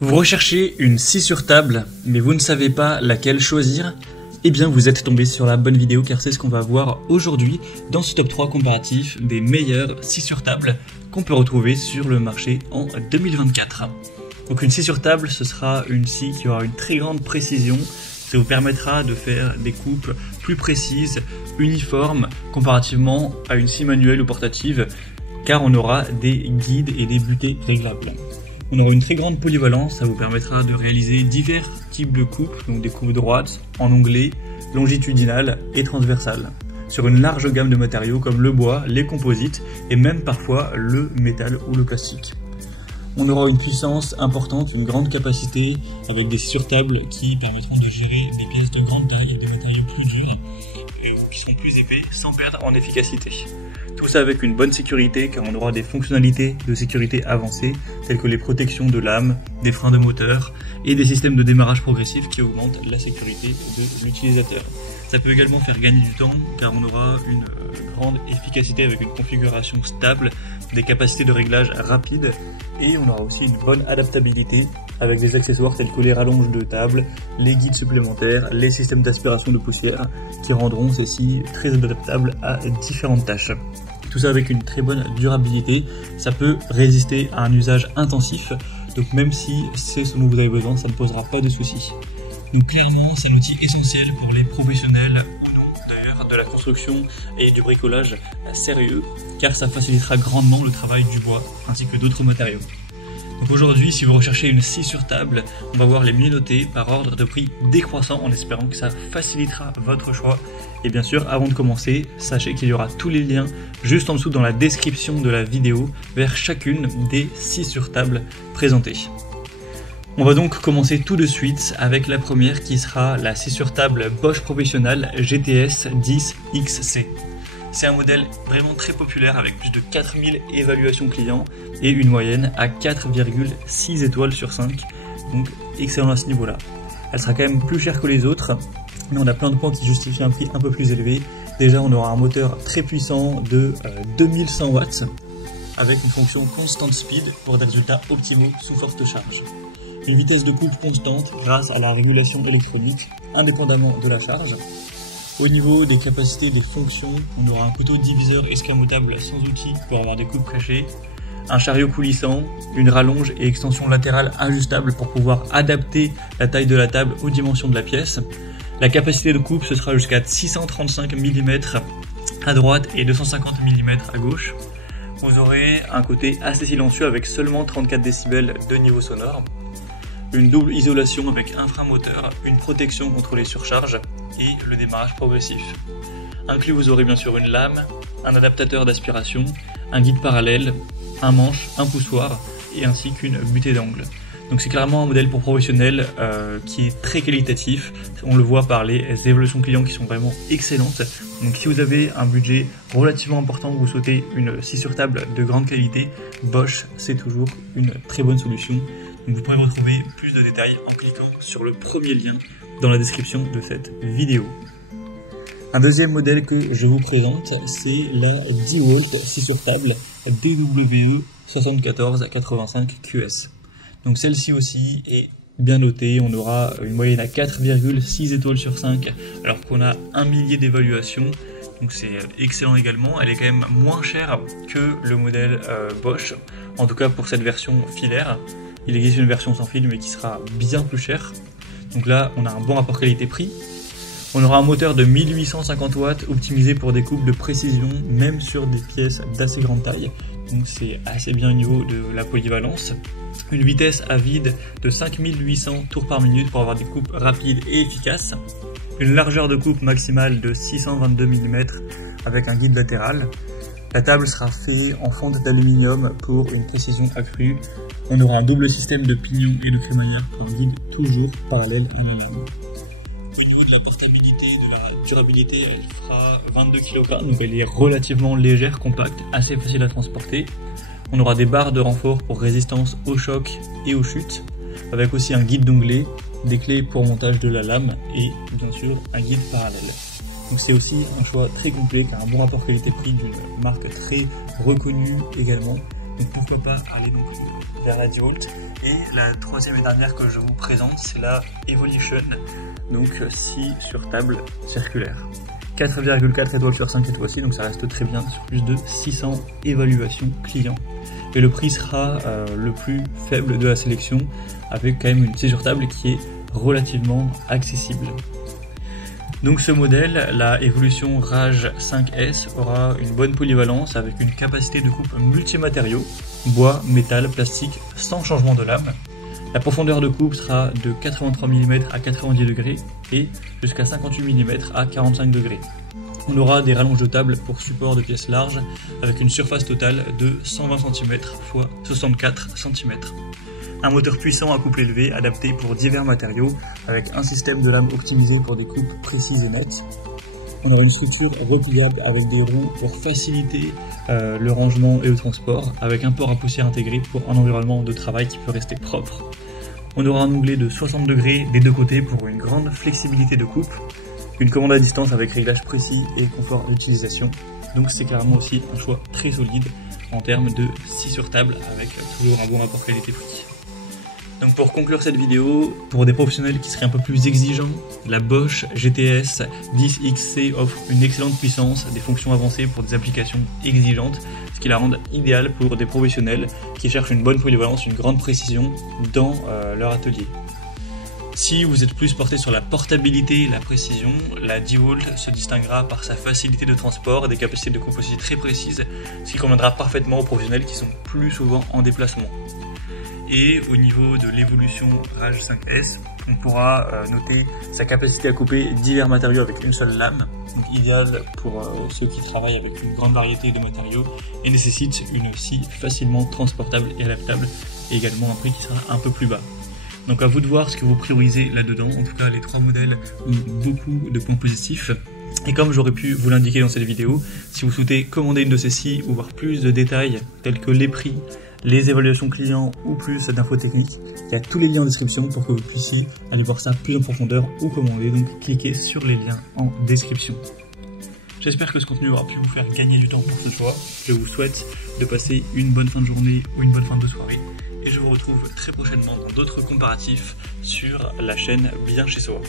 Vous recherchez une scie sur table, mais vous ne savez pas laquelle choisir? Eh bien vous êtes tombé sur la bonne vidéo car c'est ce qu'on va voir aujourd'hui dans ce top 3 comparatif des meilleures scies sur table qu'on peut retrouver sur le marché en 2024. Donc une scie sur table, ce sera une scie qui aura une très grande précision. Ça vous permettra de faire des coupes plus précises, uniformes, comparativement à une scie manuelle ou portative, car on aura des guides et des butées réglables. On aura une très grande polyvalence, ça vous permettra de réaliser divers types de coupes, donc des coupes droites, en onglet, longitudinales et transversales, sur une large gamme de matériaux comme le bois, les composites et même parfois le métal ou le plastique. On aura une puissance importante, une grande capacité avec des scies sur table qui permettront de gérer des pièces de grande taille et des matériaux plus durs et qui sont plus épais sans perdre en efficacité. Tout ça avec une bonne sécurité car on aura des fonctionnalités de sécurité avancées telles que les protections de lames, des freins de moteur et des systèmes de démarrage progressif qui augmentent la sécurité de l'utilisateur. Ça peut également faire gagner du temps car on aura une grande efficacité avec une configuration stable, des capacités de réglage rapides et on aura aussi une bonne adaptabilité avec des accessoires tels que les rallonges de table, les guides supplémentaires, les systèmes d'aspiration de poussière qui rendront ces scies très adaptables à différentes tâches. Tout ça avec une très bonne durabilité, ça peut résister à un usage intensif, donc même si c'est ce dont vous avez besoin, ça ne posera pas de soucis. Donc clairement, c'est un outil essentiel pour les professionnels ou non d'ailleurs de la construction et du bricolage sérieux, car ça facilitera grandement le travail du bois ainsi que d'autres matériaux. Donc aujourd'hui, si vous recherchez une scie sur table, on va voir les mieux notés par ordre de prix décroissant en espérant que ça facilitera votre choix. Et bien sûr, avant de commencer, sachez qu'il y aura tous les liens juste en dessous dans la description de la vidéo vers chacune des scies sur table présentées. On va donc commencer tout de suite avec la première qui sera la scie sur table Bosch Professional GTS 10XC. C'est un modèle vraiment très populaire avec plus de 4000 évaluations clients et une moyenne à 4,6 étoiles sur 5, donc excellent à ce niveau-là. Elle sera quand même plus chère que les autres, mais on a plein de points qui justifient un prix un peu plus élevé. Déjà, on aura un moteur très puissant de 2100 watts avec une fonction constant speed pour des résultats optimaux sous forte charge. Une vitesse de coupe constante grâce à la régulation électronique indépendamment de la charge. Au niveau des capacités des fonctions, on aura un couteau diviseur escamotable sans outil pour avoir des coupes cachées, un chariot coulissant, une rallonge et extension latérale ajustable pour pouvoir adapter la taille de la table aux dimensions de la pièce. La capacité de coupe, ce sera jusqu'à 635 mm à droite et 250 mm à gauche. Vous aurez un côté assez silencieux avec seulement 34 décibels de niveau sonore. Une double isolation avec un frein moteur, une protection contre les surcharges et le démarrage progressif. Inclus, vous aurez bien sûr une lame, un adaptateur d'aspiration, un guide parallèle, un manche, un poussoir et ainsi qu'une butée d'angle. Donc c'est clairement un modèle pour professionnels qui est très qualitatif. On le voit par les évaluations clients qui sont vraiment excellentes. Donc si vous avez un budget relativement important, vous souhaitez une scie sur table de grande qualité, Bosch c'est toujours une très bonne solution. Donc vous pourrez retrouver plus de détails en cliquant sur le premier lien dans la description de cette vidéo. Un deuxième modèle que je vous présente, c'est la DeWalt scie sur table DWE 7485 QS. Donc celle-ci aussi est bien notée, on aura une moyenne à 4,6 étoiles sur 5 alors qu'on a un millier d'évaluations, donc c'est excellent également. Elle est quand même moins chère que le modèle Bosch, en tout cas pour cette version filaire. Il existe une version sans fil mais qui sera bien plus chère. Donc là on a un bon rapport qualité-prix. On aura un moteur de 1850 watts optimisé pour des coupes de précision même sur des pièces d'assez grande taille. Donc c'est assez bien au niveau de la polyvalence. Une vitesse à vide de 5800 tours par minute pour avoir des coupes rapides et efficaces. Une largeur de coupe maximale de 622 mm avec un guide latéral. La table sera faite en fonte d'aluminium pour une précision accrue. On aura un double système de pignon et de crémaillère pour un guide toujours parallèle à la lame. Au niveau de la portabilité et de la durabilité, elle fera 22 kg, donc elle est relativement légère, compacte, assez facile à transporter. On aura des barres de renfort pour résistance au choc et aux chutes, avec aussi un guide d'onglet, des clés pour montage de la lame et bien sûr un guide parallèle. Donc c'est aussi un choix très complet car un bon rapport qualité-prix d'une marque très reconnue également Donc pourquoi pas aller donc vers la DeWalt. Et la troisième et dernière que je vous présente, c'est la Evolution, donc scie sur table circulaire. 4,4 étoiles sur 5 cette fois-ci, donc ça reste très bien, sur plus de 600 évaluations clients. Et le prix sera le plus faible de la sélection, avec quand même une scie sur table qui est relativement accessible. Donc ce modèle, la Evolution Rage 5S, aura une bonne polyvalence avec une capacité de coupe multimatériaux, bois, métal, plastique, sans changement de lame. La profondeur de coupe sera de 83 mm à 90 degrés et jusqu'à 58 mm à 45 degrés. On aura des rallonges de table pour support de pièces larges avec une surface totale de 120 cm x 64 cm. Un moteur puissant à couple élevé adapté pour divers matériaux avec un système de lame optimisé pour des coupes précises et nettes. On aura une structure repliable avec des roues pour faciliter le rangement et le transport avec un port à poussière intégré pour un environnement de travail qui peut rester propre. On aura un onglet de 60 degrés des deux côtés pour une grande flexibilité de coupe. Une commande à distance avec réglage précis et confort d'utilisation. Donc c'est clairement aussi un choix très solide en termes de scie sur table avec toujours un bon rapport qualité-prix. Donc pour conclure cette vidéo, pour des professionnels qui seraient un peu plus exigeants, la Bosch GTS 10XC offre une excellente puissance, des fonctions avancées pour des applications exigeantes, ce qui la rend idéale pour des professionnels qui cherchent une bonne polyvalence, une grande précision dans leur atelier. Si vous êtes plus porté sur la portabilité et la précision, la DeWalt se distinguera par sa facilité de transport et des capacités de coupe aussi très précises, ce qui conviendra parfaitement aux professionnels qui sont plus souvent en déplacement. Et au niveau de l'Evolution Rage 5S, on pourra noter sa capacité à couper divers matériaux avec une seule lame, donc idéal pour ceux qui travaillent avec une grande variété de matériaux et nécessite une scie facilement transportable et adaptable, et également un prix qui sera un peu plus bas. Donc à vous de voir ce que vous priorisez là-dedans. En tout cas, les trois modèles ont beaucoup de points positifs. Et comme j'aurais pu vous l'indiquer dans cette vidéo, si vous souhaitez commander une de ces scies ou voir plus de détails tels que les prix, les évaluations clients ou plus d'infos techniques, il y a tous les liens en description pour que vous puissiez aller voir ça plus en profondeur ou commander. Donc cliquez sur les liens en description. J'espère que ce contenu aura pu vous faire gagner du temps pour ce choix. Je vous souhaite de passer une bonne fin de journée ou une bonne fin de soirée. Et je vous retrouve très prochainement dans d'autres comparatifs sur la chaîne Bien Chez Soi.